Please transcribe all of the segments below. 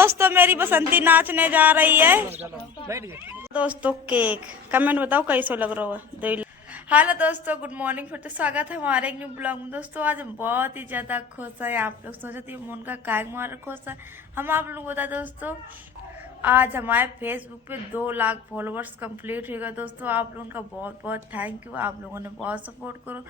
दोस्तों मेरी बसंती नाचने जा रही है। दोस्तों केक कमेंट बताओ कैसे लग रहा है। हेलो दोस्तों, गुड मॉर्निंग। फिर तो स्वागत है हमारे एक न्यू ब्लॉग में। दोस्तों आज हम बहुत ही ज़्यादा खुश है। आप लोग सोचते हैं उनका काय मार खुश है। हम आप लोग बता दोस्तों, आज हमारे फेसबुक पे 2 लाख फॉलोवर्स कंप्लीट हो गए। दोस्तों आप लोगों का बहुत बहुत थैंक यू। आप लोगों ने बहुत सपोर्ट करो,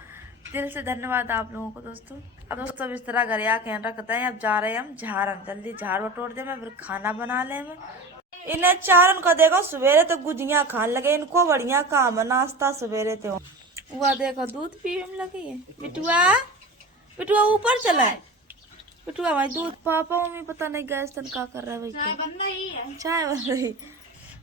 दिल से धन्यवाद आप लोगों को। दोस्तों अब दोस्तों इस तरह घर या कहन रखते हैं। अब जा रहे हैं हम झाड़न, जल्दी झाड़ बटोर दे, मैं फिर खाना बना ले। मैं इन्हें चारन का देखो, सवेरे तो गुजिया खान लगे। इनको बढ़िया काम है नाश्ता सवेरे तो। वह देखो दूध पीने लगी है। पिटुआ पिटुआ ऊपर चला है। पिटुआ भाई दूध पापा मम्मी पता नहीं गैस तन का कर रहा है भाई। चाय बन रही है, चाय बन रही।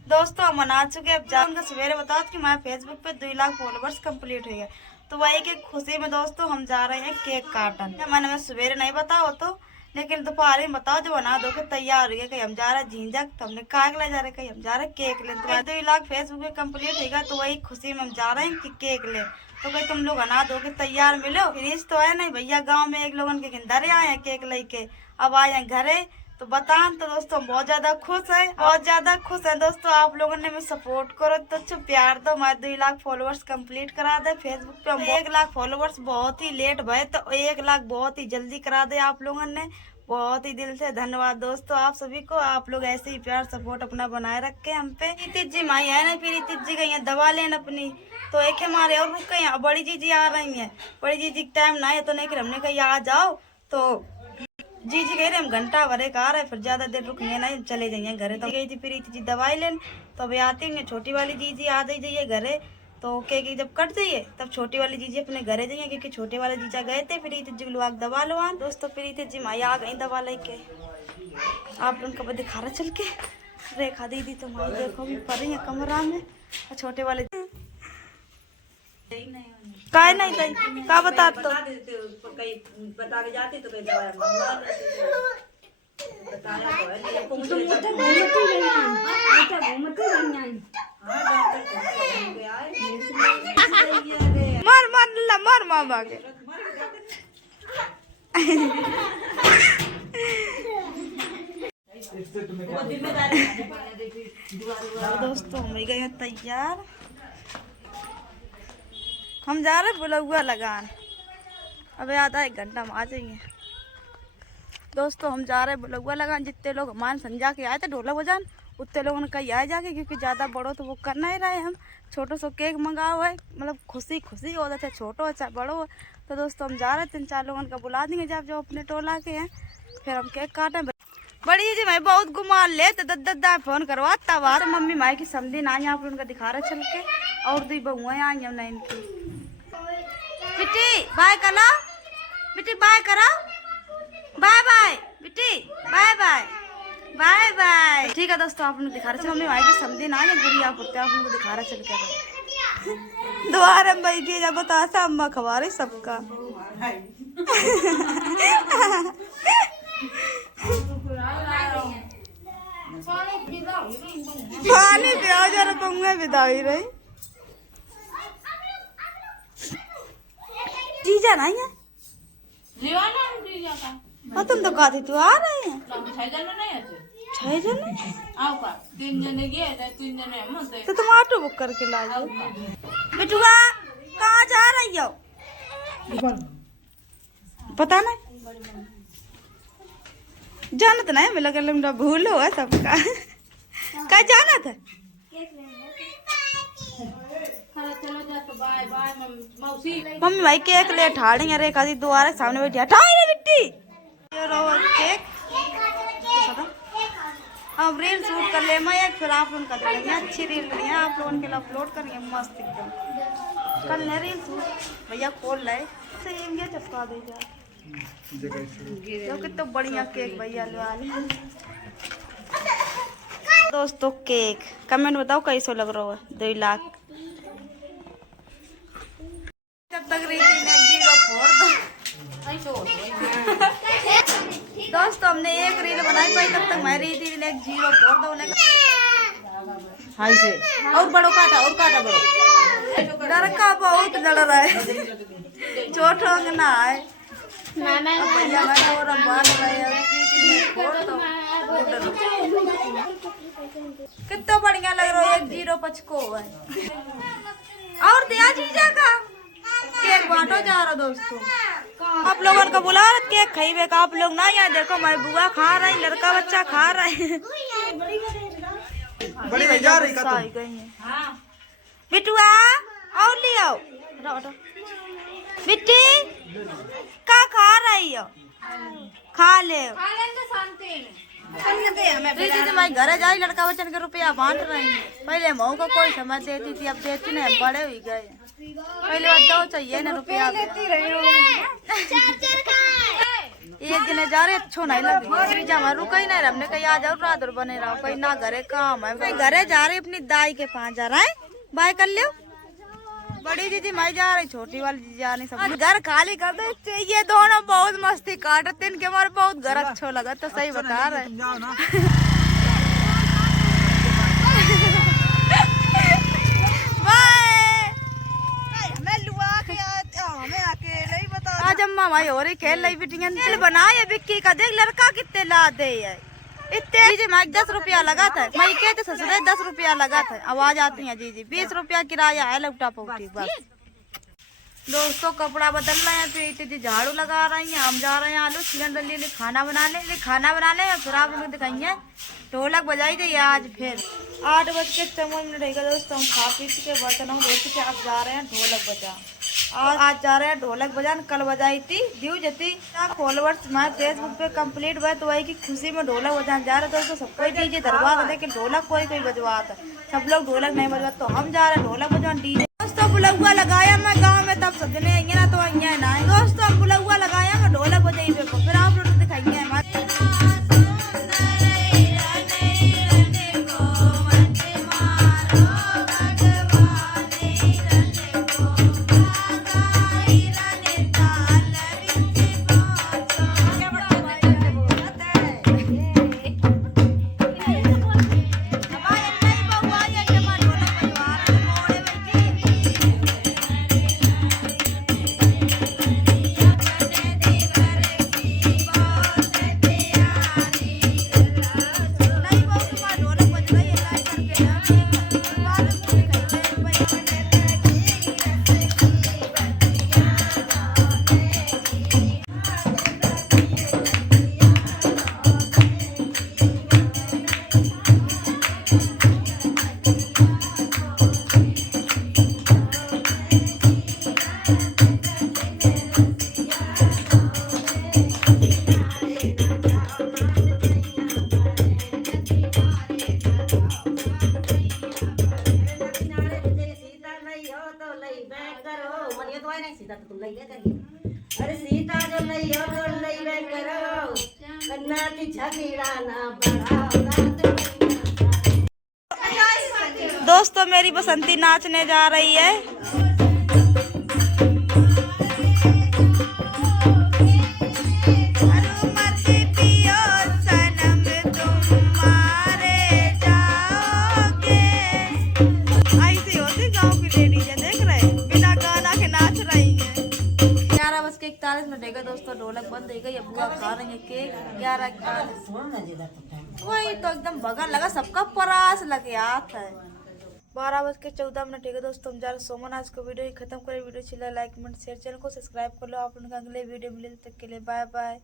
दोस्तों हम मना चुके। अब जाऊंगा सवेरे बताओ कि हमारे फेसबुक पे 2 लाख फॉलोवर्स कंप्लीट हो गए। तो वही के खुशी में दोस्तों हम जा रहे हैं केक काटन। मैंने सवेरे नहीं बताओ तो, लेकिन दोपहर में बताओ जो बना दो के तैयार हो गया। कहीं हम जा रहे झींझक, तो हमने काग ले जा रहे, कहीं हम जा रहे केक ले। तो 2 लाख फेसबुक पे कंप्लीट होगा, तो वही खुशी में हम जा रहे हैं कि केक ले। तो कहीं तुम लोग बना दो के तैयार मिलो। फ्रीज तो है नहीं भैया, गाँव में एक लोगन के घरे आए हैं केक लेके, अब आए हैं घरे। तो बतान तो दोस्तों बहुत ज्यादा खुश है, बहुत ज्यादा खुश है। दोस्तों आप लोगों ने हमें सपोर्ट करो तो अच्छा प्यार दो। हमारे 2 लाख फॉलोवर्स कंप्लीट करा दे फेसबुक पे। हम 1 लाख फॉलोवर्स बहुत ही लेट भय, तो 1 लाख बहुत ही जल्दी करा दे आप लोगों ने। बहुत ही दिल से धन्यवाद दोस्तों आप सभी को। आप लोग ऐसे ही प्यार सपोर्ट अपना बनाए रखे हम पे। तीज जी माई है ना, फिर तीज जी गई है दवा लेन अपनी, तो एक हमारे और रुक गई। बड़ी जीजी आ रही है, बड़ी जीजी टाइम ना है तो नहीं, फिर हमने कही आ जाओ। तो जी जी कह रहे हम घंटा भरे का आ रहे, फिर ज्यादा देर रुकने नहीं, चले जाइए घरे। तो गई थी प्रीति जी दवाई लेन, तो अभी आती हैं छोटी वाली जीजी आ जाइए घरे। तो के जब कट जाइए तब छोटी वाली जीजी अपने घरे जाइए, क्योंकि छोटे वाले जीजा गए थे प्रीति जी लोग दवा लवा। दोस्तों प्रीति जी माई आ गई दवा लेके। आप उनका भी दिखा रहा चल के। रेखा दीदी तो माई देखो भी पड़ रही है कमरा में, छोटे वाले काय नहीं दई का बता तो बता के जाती तो मार मार ला मार मार भागे। दोस्तों हम गए तैयार, हम जा रहे बुलौआ लगान। अबे आधा 1 घंटा में आ जाएंगे। दोस्तों हम जा रहे बुलौआ लगान। जितने लोग हमारे संजा के आए थे ढोलक बजान, उतने लोगों ने कहीं आए जाके, क्योंकि ज़्यादा बड़ो तो वो करना ही रहे। हम छोटो सो केक मंगाओ हुआ है, मतलब खुशी खुशी हो चाहे छोटो हो चाहे बड़ो हो। तो दोस्तों हम जा रहे 3-4 लोगों का बुला देंगे जब जो अपने टोला के हैं, फिर हम केक काटें। बड़ी जी मैं बहुत घुमा ले तो दद्दा फोन करवा तब आ। मम्मी माई की समझी ना यहाँ पर उनका दिखा रहे चल के, और 2 बहुएं आई हैं ना इनकी। बिट्टी बाय करो, बिट्टी बाय करो, बाय बाय बिट्टी, बाय बाय बाय बाय। ठीक है दोस्तों आप लोग दिखा रहे मम्मी भाई की समझी ना है गुड़िया पुरते, आप लोग दिखा रहे चल के। दोबारा बैठी जब बतासा अम्मा खवा रही सबका। पानी पिया जरा तुमने बिताई रही। जीजा नहीं है और तुम तो कहती तू आ रही है। 6 जने तो तुम ऑटो बुक करके लाओ। बिटुआ कहाँ जा रही हो पता नहीं, जानत नहीं मिला कर भूल हो सबका। क्या जाना था मम्मी भाई केक ले ठाड़ेंगे। अरे कभी दोबारा सामने बैठी ठाई रे बिट्टी केक। हम रील शूट कर ले मैं, फिर आप लोगों का देखेंगे अच्छी रील है, आप लोगों के लिए अपलोड करेंगे मस्त एकदम। कल ने रील शूट भैया खोल लाए सही ये चपका दे जा तो बढ़िया केक भैया ले। दोस्तों केक कमेंट बताओ कैसे लग रहा है। 2 लाख जब तक रीति ने 0 फोड़ दो। दोस्तों हमने एक रील बनाई पाई, तब तक मैं रीति ने 0 फोड़ दो। हाय से और बड़ो काटा और काटा बड़ो लड़का बहुत लड़ रहा है, चोट ना है भैया मैं और बाल रहे हैं। कलर। कितना बढ़िया लग रहा है, 105 को है। और दिया जीजा का केक बांटो जा रहा दोस्तों। आप लोगों को बुला रहे केक खाइबे का, आप लोग ना यहाँ देखो मैं बुआ खा रही, लड़का बच्चा खा रहा है। बड़ी जा रही है बिटुआ और ले आओ बिट्टी का खा रही हो, खा ले मैं घर जाई लड़का बच्चन के रुपया बांट रही है। पहले मऊ को कोई समझ देती थी, अब देती नहीं, बड़े हुई गए। पहले बात दो चाहिए ना रुपया एक दिन जा रहे अच्छो नहीं लगे जमा रुका ही नहीं, हमने कहीं आ जाओ रात और बने रहो, कहीं ना घरे काम है, कहीं घरे जा रहे अपनी दाई के पास जा रहा है। बाय कर लो बड़ी दीदी मैं जा रही, छोटी वाली दीदी जा रही, सब घर खाली कर दे। ये दोनों बहुत मस्ती काटते, इनके हमारे बहुत घर अच्छा लगा, तो सही बता रहे। आज अम्मा भाई हो रही खेल रही बिटिया बनाए बिक्की का, देख लड़का कितने ला दे है इतने। जी मैं 10 रुपया लगा था, मैं कहते ससुरे 10 रुपया लगा था, आवाज आती है जी 20 रुपया किराया है लपटा पोटी बस। दोस्तों कपड़ा बदल रहे हैं, फिर इतनी झाड़ू लगा रही हैं, हम जा रहे हैं आलू सिलेंडर लिए खाना बना ले, फिर आप लोग दिखाइए ढोलक बजाई गई आज। फिर 8:54 रहेगा दोस्तों, हम खा पी के बर्तन हम धो के आप जा रहे हैं ढोलक बजा। और आज जा रहे हैं ढोलक बजान, कल बजाई थी दीव जती फॉलोवर्स हमारे फेसबुक पे कंप्लीट हुआ, तो वही की खुशी में ढोलक बजाने जा रहे दोस्तों। सब कोई डीजे दरबार है लेकिन ढोलक कोई बजवाता, सब लोग ढोलक नहीं बजवा, तो हम जा रहे हैं ढोलक बजवान डीजे। दोस्तों बुलौआ लगाया मैं गाँव में, तब सजने आई ना तो आई ना दोस्तों, बुलौआ लगाया मैं ढोलक बजाई पे, फिर आप लोग दिखाइए हमारे। अरे सीता जो लई हो तो लई वे करो, कन्ना की झगड़ा ना बढ़ाओ। दोस्तों मेरी बसंती नाचने जा रही है। ऐसी होती गाँव की लेडीज है, देख रहे बिना गाना के नाच रही है। 11:41 दोस्तों, ढोलक बंद हो गई, अब बुआ खा रही है केक। 11:41 वही तो एकदम बगल लगा, सबका परास लगे हाथ है। 12:14 दोस्तों, हम जा रहे सोमन। आज को वीडियो खत्म करें, वीडियो अच्छी लगे लाइक कमेंट शेयर, चैनल को सब्सक्राइब कर लो। आप लोगों का अगले वीडियो मिले तक के लिए बाय बाय।